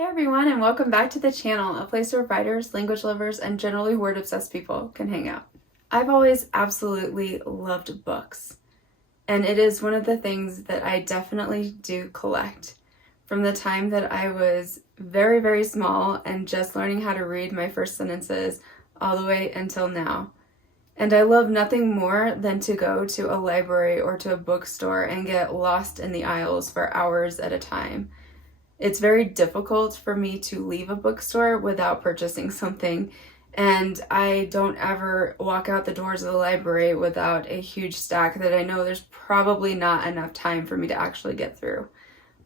Hey everyone, and welcome back to the channel, a place where writers, language lovers, and generally word-obsessed people can hang out. I've always absolutely loved books, and it is one of the things that I definitely do collect. From the time that I was very, very small and just learning how to read my first sentences all the way until now. And I love nothing more than to go to a library or to a bookstore and get lost in the aisles for hours at a time. It's very difficult for me to leave a bookstore without purchasing something, and I don't ever walk out the doors of the library without a huge stack that I know there's probably not enough time for me to actually get through.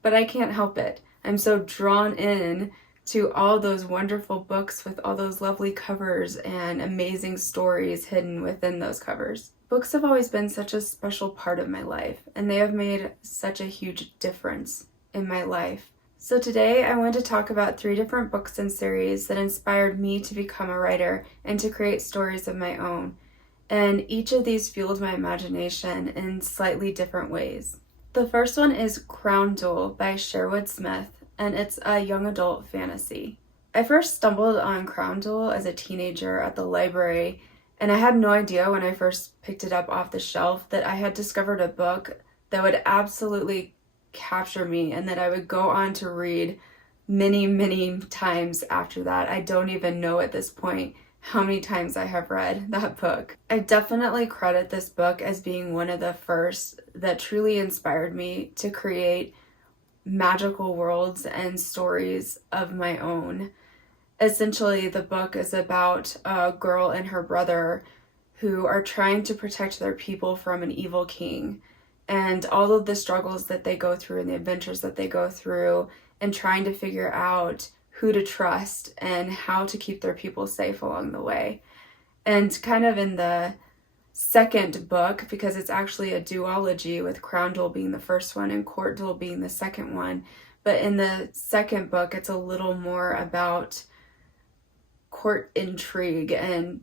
But I can't help it. I'm so drawn in to all those wonderful books with all those lovely covers and amazing stories hidden within those covers. Books have always been such a special part of my life, and they have made such a huge difference in my life. So today I want to talk about 3 different books and series that inspired me to become a writer and to create stories of my own. And each of these fueled my imagination in slightly different ways. The first one is Crown Jewel by Sherwood Smith, and it's a young adult fantasy. I first stumbled on Crown Jewel as a teenager at the library, and I had no idea when I first picked it up off the shelf that I had discovered a book that would absolutely capture me and that I would go on to read many, many times after that. I don't even know at this point how many times I have read that book. I definitely credit this book as being one of the first that truly inspired me to create magical worlds and stories of my own. Essentially, the book is about a girl and her brother who are trying to protect their people from an evil king, and all of the struggles that they go through and the adventures that they go through, and trying to figure out who to trust and how to keep their people safe along the way. And kind of in the second book, because it's actually a duology with Crown Jewel being the first one and Court Jewel being the second one, but in the second book it's a little more about court intrigue and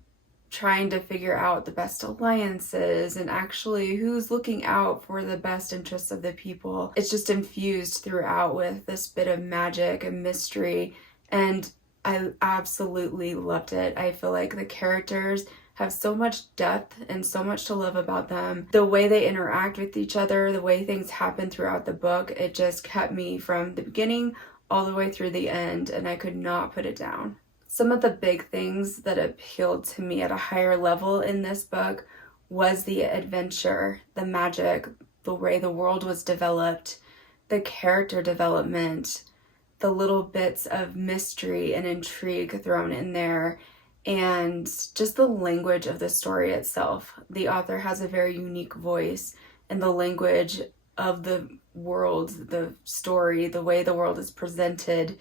trying to figure out the best alliances and actually who's looking out for the best interests of the people. It's just infused throughout with this bit of magic and mystery, and I absolutely loved it. I feel like the characters have so much depth and so much to love about them. The way they interact with each other, the way things happen throughout the book, it just kept me from the beginning all the way through the end, and I could not put it down. Some of the big things that appealed to me at a higher level in this book was the adventure, the magic, the way the world was developed, the character development, the little bits of mystery and intrigue thrown in there, and just the language of the story itself. The author has a very unique voice, and the language of the world, the story, the way the world is presented,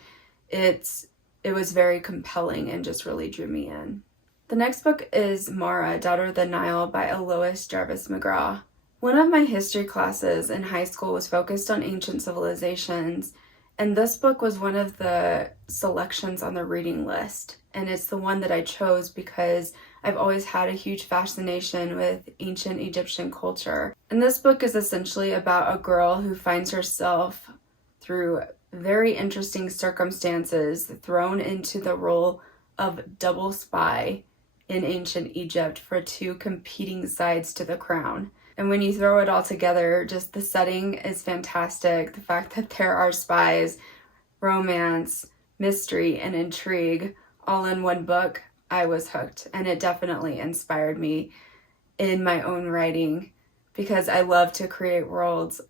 it was very compelling and just really drew me in. The next book is Mara, Daughter of the Nile by Elois Jarvis McGraw. One of my history classes in high school was focused on ancient civilizations, and this book was one of the selections on the reading list. And it's the one that I chose because I've always had a huge fascination with ancient Egyptian culture. And this book is essentially about a girl who finds herself, through very interesting circumstances, thrown into the role of double spy in ancient Egypt for 2 competing sides to the crown. And when you throw it all together, just the setting is fantastic. The fact that there are spies, romance, mystery, and intrigue all in one book, I was hooked. And it definitely inspired me in my own writing because I love to create worlds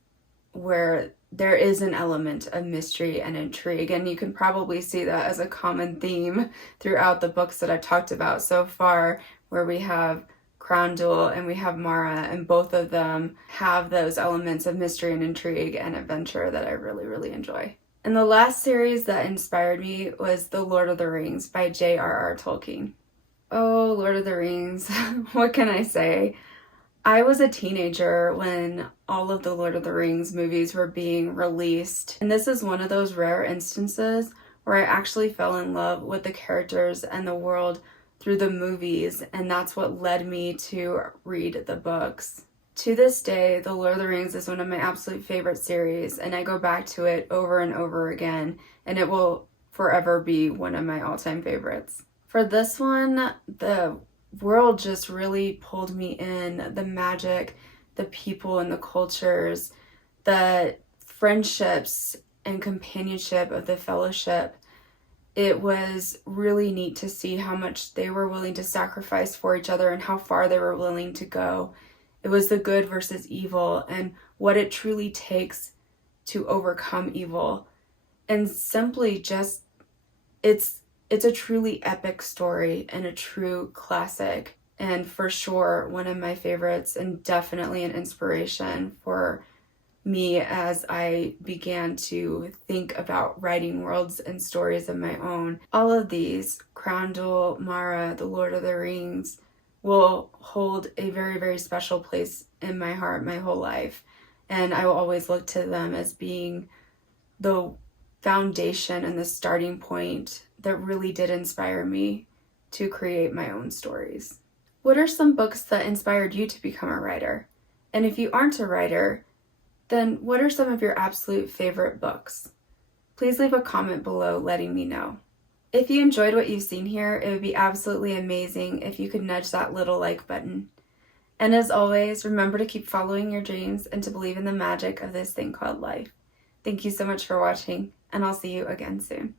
where there is an element of mystery and intrigue, and you can probably see that as a common theme throughout the books that I've talked about so far, where we have Crown Jewel and we have Mara, and both of them have those elements of mystery and intrigue and adventure that I really, really enjoy. And the last series that inspired me was The Lord of the Rings by J.R.R. Tolkien. Oh, Lord of the Rings, what can I say? I was a teenager when all of the Lord of the Rings movies were being released, and this is one of those rare instances where I actually fell in love with the characters and the world through the movies, and that's what led me to read the books. To this day, The Lord of the Rings is one of my absolute favorite series, and I go back to it over and over again, and it will forever be one of my all-time favorites. For this one, the world just really pulled me in. The magic, the people and the cultures, the friendships and companionship of the fellowship. It was really neat to see how much they were willing to sacrifice for each other and how far they were willing to go. It was the good versus evil and what it truly takes to overcome evil. And simply just, it's a truly epic story and a true classic. And for sure, one of my favorites and definitely an inspiration for me as I began to think about writing worlds and stories of my own. All of these, Crown Jewel, Mara, The Lord of the Rings, will hold a very, very special place in my heart my whole life. And I will always look to them as being the foundation and the starting point that really did inspire me to create my own stories. What are some books that inspired you to become a writer? And if you aren't a writer, then what are some of your absolute favorite books? Please leave a comment below letting me know. If you enjoyed what you've seen here, it would be absolutely amazing if you could nudge that little like button. And as always, remember to keep following your dreams and to believe in the magic of this thing called life. Thank you so much for watching, and I'll see you again soon.